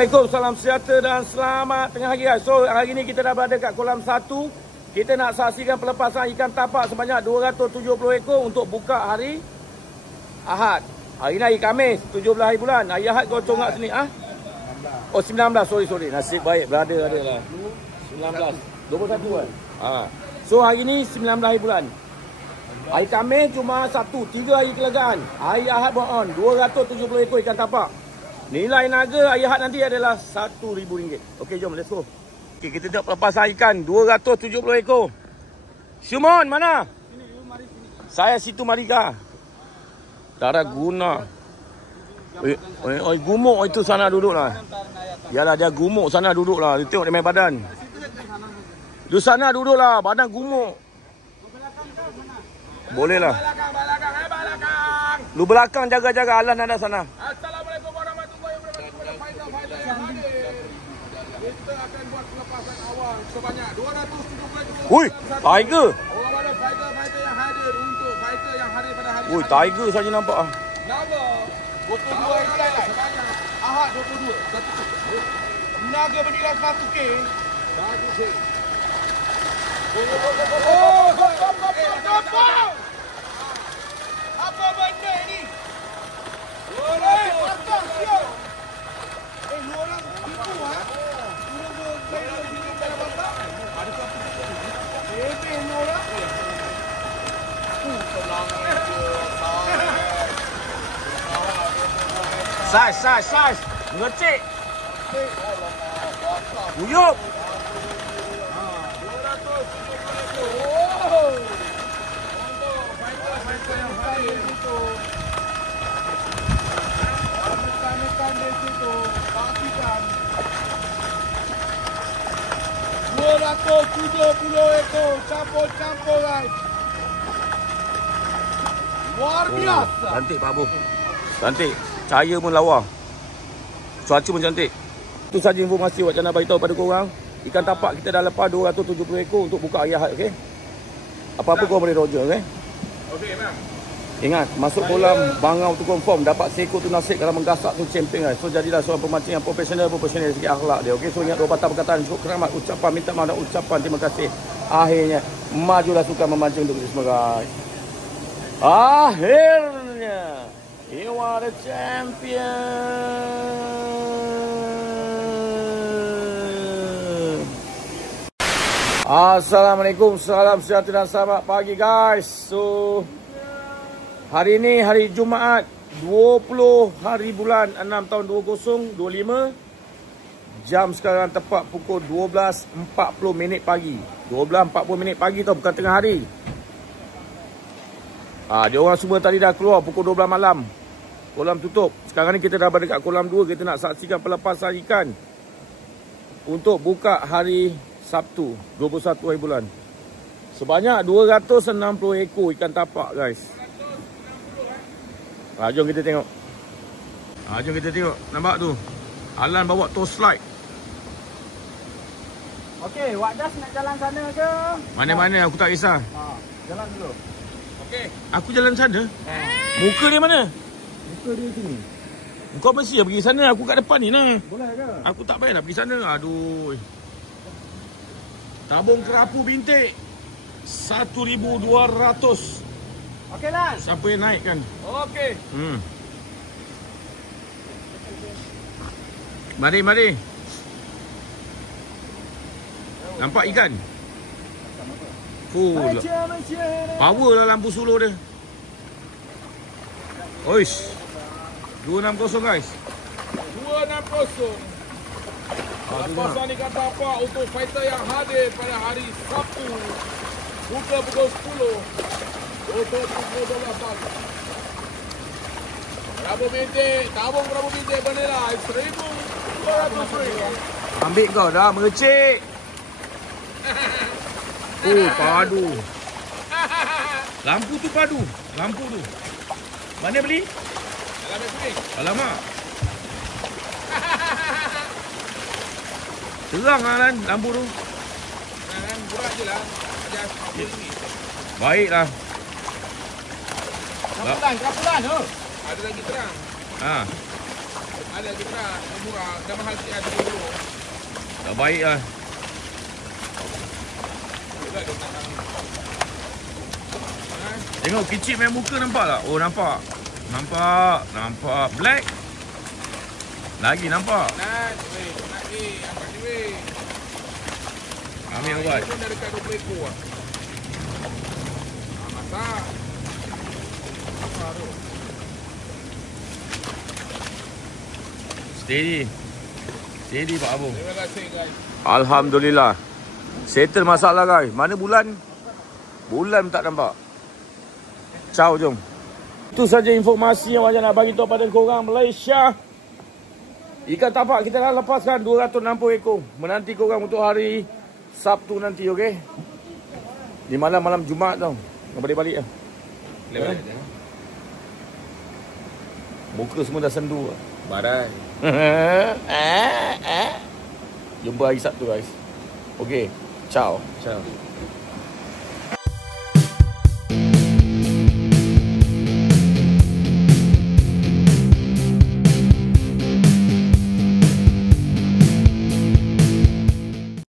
Assalamualaikum, salam sejahtera dan selamat tengah hari guys. So hari ni kita dah berada kat kolam 1. Kita nak saksikan pelepasan ikan tapak sebanyak 270 ekor untuk buka hari Ahad. Hari ni hari Khamis, 17 hari bulan. Hari Ahad kau congak sini ah? Oh 19, sorry. Nasib baik berada ada lah. 19, 21 kan? So hari ni 19 hari bulan. Hari Khamis cuma 1, 3 hari kelegaan. Hari Ahad on 270 ekor ikan tapak. Nilai naga hari Ahad nanti adalah RM1,000. Okey, jom let's go. Okey, kita tengok pelepasan ikan 270 ekor. Shumon mana? Sini, you mari sini. Saya situ Marika. Tak ada guna. Gumuk itu sana duduklah. Yalah dia gumuk sana duduklah. Dia tengok dia main badan. Di sana duduklah, badan gumuk. Boleh lah. Belakang. Lu belakang jaga-jaga Alan ada sana. Assalamualaikum warahmatullahi wabarakatuh. Kita akan buat pelepasan awal sebanyak 270 ekor. Ui, tiger. Orang ada fighter yang hadir untuk fighter yang hadir pada hari. Ui, tiger saja nampak ah. Naga 22 ekor sebanyak Ahad 22. Naga bernilai 100k. 100k. Oh, apa benda ini? Lu orang tipu ah? Saiz. Ngecek. Uyup. Aku 70 ekor campur guys. Luar biasa. Cantik Pak Abu. Cantik. Cahaya pun lawa. Cuaca pun cantik. Itu saja informasi Wak Jana beritahu pada korang. Ikan tapak kita dah lepas 270 ekor untuk buka hari Ahad, okey? Apa-apa kau boleh roger, okey? Okey, bang. Ingat, masuk kolam bangau tu confirm dapat seekor tu nasib kalau menggasak tu champion guys. So jadilah seorang pemancing yang profesional dari segi akhlak dia. Okey, so ingat dua patah perkataan cukup keramat, ucapan minta maaf dan ucapan terima kasih. Akhirnya majulah suka memancing untuk kita semua guys. Akhirnya you are the champion. Assalamualaikum, salam sejahtera dan selamat pagi guys. So hari ini hari Jumaat 20 hari bulan 6 tahun 2025. Jam sekarang tepat pukul 12.40 pagi. 12.40 pagi tau, bukan tengah hari. Dia orang semua tadi dah keluar pukul 12 malam. Kolam tutup. Sekarang ni kita dah berada kat kolam 2. Kita nak saksikan pelepasan ikan untuk buka hari Sabtu 21 hari bulan. Sebanyak 260 ekor ikan tapak guys. Jom kita tengok. Nampak tu Alan bawa torchlight. Okey, Wak Das nak jalan sana ke? Mana-mana aku tak kisah. Jalan dulu. Okey. Aku jalan sana. Muka dia mana? Muka dia sini. Kau mesti pergi sana, aku kat depan ni lah. Boleh ke? Aku tak payah nak pergi sana. Aduh. Tabung kerapu bintik 1,200. Okey Lan. Siapa yang naikkan? Okey. Mari. Nampak ikan? Full. Power lah lampu solo dia. Oish. 260 guys. 260. Pelepasan ikan tapak untuk fighter yang hadir pada hari Sabtu. Buka pukul 10. Tutup pukul 12 pagi. Tabung berapa bintik bernilai RM1,200. Ambil kau dah, mengecek. Padu. Lampu tu padu. Lampu tu. Mana beli? Dalam Metrik. Alamak. Terang lah lampu tu. Buat je lah. Baiklah. Kapulan tu. Ada lagi terang. Ada juga murah, dah mahal sikit ada 20. Tak baik lah. Tengok kecil main muka nampak tak? Oh nampak. Nampak black. Lagi nampak. Nak ni, angkat ni weh. Ambil ubat. Ini pun dah dekat 20 ekor lah. Masak. Apa tu? Steady Pak Abung. Terima kasih guys. Alhamdulillah. Settle masalah guys. Mana bulan? Bulan tak nampak. Ciao, jom. Itu saja informasi yang Wajah nak bagi tahu pada korang Malaysia. Ikan tapak kita dah lepaskan 260 ekor. Menanti korang untuk hari Sabtu nanti, okey? Di malam Jumaat tau. Balik-balik lah. Lewat je. Muka semua dah sendu. Barai. Jumpa hari Sabtu guys. Okey. Ciao. Ciao.